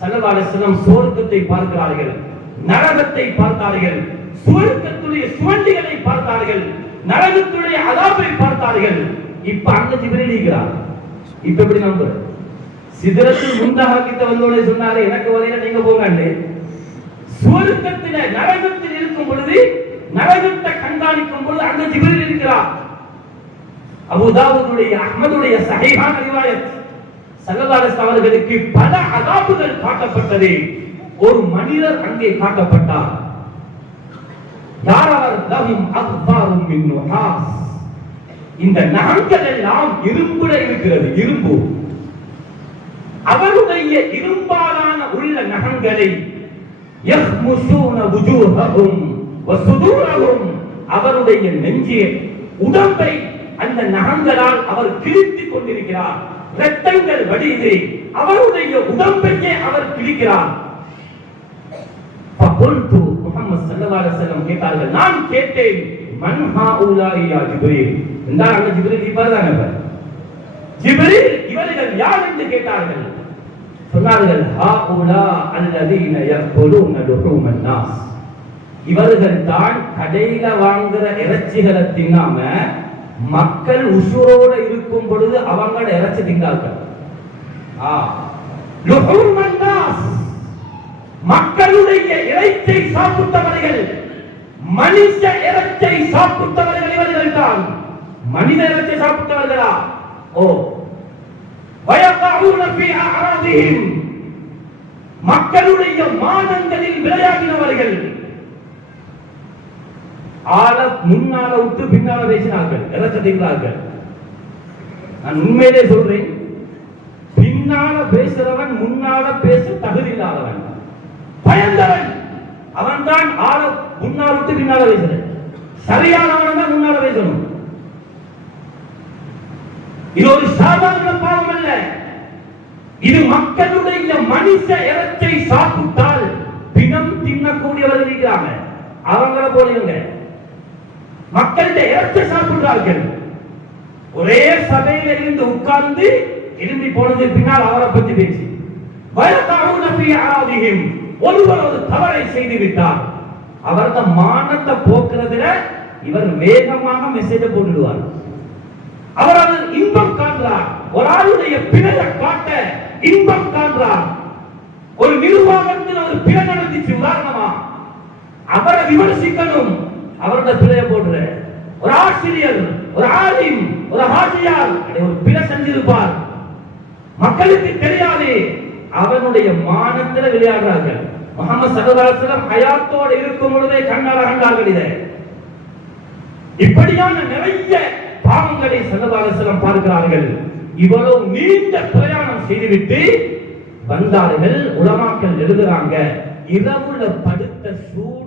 ஸல்லல்லாஹு அலைஹி வஸல்லம் சொர்க்கத்தை பார்க்கிறார்கள், நரகத்தை பார்த்தார்கள், சுவர்க்கத்துடைய சுவண்டிகளை பார்த்தார்கள், நரகத்துடைய அதாபை பார்த்தார்கள். இப்ப அங்க ஜிப்ரீல் இருக்கிறார். இப்ப எப்படி நம்புற? சிதறத்தில் முந்தஹா கிட்ட வந்தோடே சொன்னாரு, எனக்கு வரையில நீங்க போங்க. சுவர்க்கத்தில நரகத்தில் இருக்கும் பொழுது, நரகத்தை கண்காணிக்கும் பொழுது அங்க ஜிப்ரீல் இருக்கிறார். அபூ தாவூதுடைய அஹ்மதுடைய ஸஹீஹான ரிவாயத், ஸல்லல்லாஹு அலைஹி வஸல்லம் அவர்களுக்கு பல அதாபுகள் காட்டப்பட்டது. ஒரு மனிதர் அங்கே காட்டப்பட்டார். யார் அவர்? லஹும் அக்பாரும் மின் நுஹாஸ். இந்த நகங்கள் எல்லாம் இரும்புல இருக்கிறது, இரும்பு. அவருடைய இரும்பாலான உள்ள நகங்களை யஹ்முஷூன வுஜூஹஹும் வஸுதூரஹும், அவருடைய நெஞ்சை உடம்பை அந்த நகங்களால் அவர் கிழித்துக் கொண்டிருக்கிறார். இரத்தங்கள் வடிது அவருடைய உடம்பையே அவர் கிழிக்கிறார். ஃபகுல்து, முஹம்மது ஸல்லல்லாஹு அலைஹி வஸல்லம் கேட்டார்கள், நான் கேட்டேன், மன் ஹாஉலாஇ யா ஜிப்ரீல். என்றால் அங்க ஜிப்ரீல் இவர்தானே? ஜிப்ரீல் இவர்கள் யார் என்று கேட்டார்கள். சொன்னார்கள், ஹாஉலா அல்லதீன யஅகுலூன லுஹூமன் நாஸ். இவர்கள் தான் கடையில வாங்குற இறைச்சிகளை தின்னாம மக்கள் உசுரோட இருக்கும் பொழுது அவங்கள இறைச்சி திங்கார்கள். லுஹூமன் நாஸ், மக்களுடைய இறைச்சை சாப்பிட்டவர்கள், மனித இறைச்சை சாப்பிட்டவர்கள் இவர்கள் தான். மனித இறைச்சை சாப்பிட்டவர்களா? ஓ, வயகஊன ஃபீ அஅராதிஹிம், மக்களுடைய மானங்களில் விளையாடினவர்கள். ஆள முன்னால விட்டு பின்னால பேசினார்கள், இறைச்சி திங்கிறார்கள். நான் உண்மையிலே சொல்றேன், பின்னால பேசுறவன் முன்னால பேச தகுதி இல்லாதவன், பயந்தவன். அவன் தான் ஆள முன்னால விட்டு பின்னால பேசுறேன். சரியானவன் தான் முன்னால பேசணும். இது ஒரு சாதாரண பாவம் அல்ல. இது மக்களுடைய மனித இறைச்சை சாப்பிட்டால் பிணம் தின்னக்கூடியவர்கள் இருக்கிறாங்க, அவங்கள போலீங்க. மக்களுடைய இறைச்சை சாப்பிடுறார்கள். ஒரே சபையில இருந்து உட்கார்ந்து எழும்பி போனது பின்னால் அவரை பற்றி பேசி வயகஊன ஃபீ அஅராதிஹிம், ஒருவர் ஒரு தவறை செய்து விட்டார், அவரது மானத்தை போக்குறதுல இவர் வேகமாக மெசேஜ் போட்டுடுவார். அவர் அதில் இன்பம் காண்கிறார். ஒரு ஆளுடைய பிழையை காட்ட இன்பம் காண்கிறார். ஒரு நிர்வாகத்தில் ஒரு பிழை நடந்துச்சு, உதாரணமா அவரை விமர்சிக்கணும், அவரோட பிழையை போடுற. ஒரு ஆசிரியர், ஒரு ஆலிம், ஒரு ஹாஜியார் ஒரு பிழை செஞ்சிருப்பார், மக்களுக்கு தெரியாது, அவனுடைய மானத்தில் விளையாடுறார்கள். முஹம்மது ஸல்லல்லாஹு அலைஹி வஸல்லம் ஹயாத்தோடு இருக்கும் பொழுதே கண்ணால கண்டார்கள். இதை இப்படியான நிறைய பாவங்களை ஸல்லல்லாஹு அலைஹி வஸல்லம் பார்க்கிறார்கள். இவ்வளவு நீண்ட பிரயாணம் செய்துவிட்டு வந்தார்கள். உலமாக்கள் எழுதுறாங்க, இரவுல படுத்த சூழ்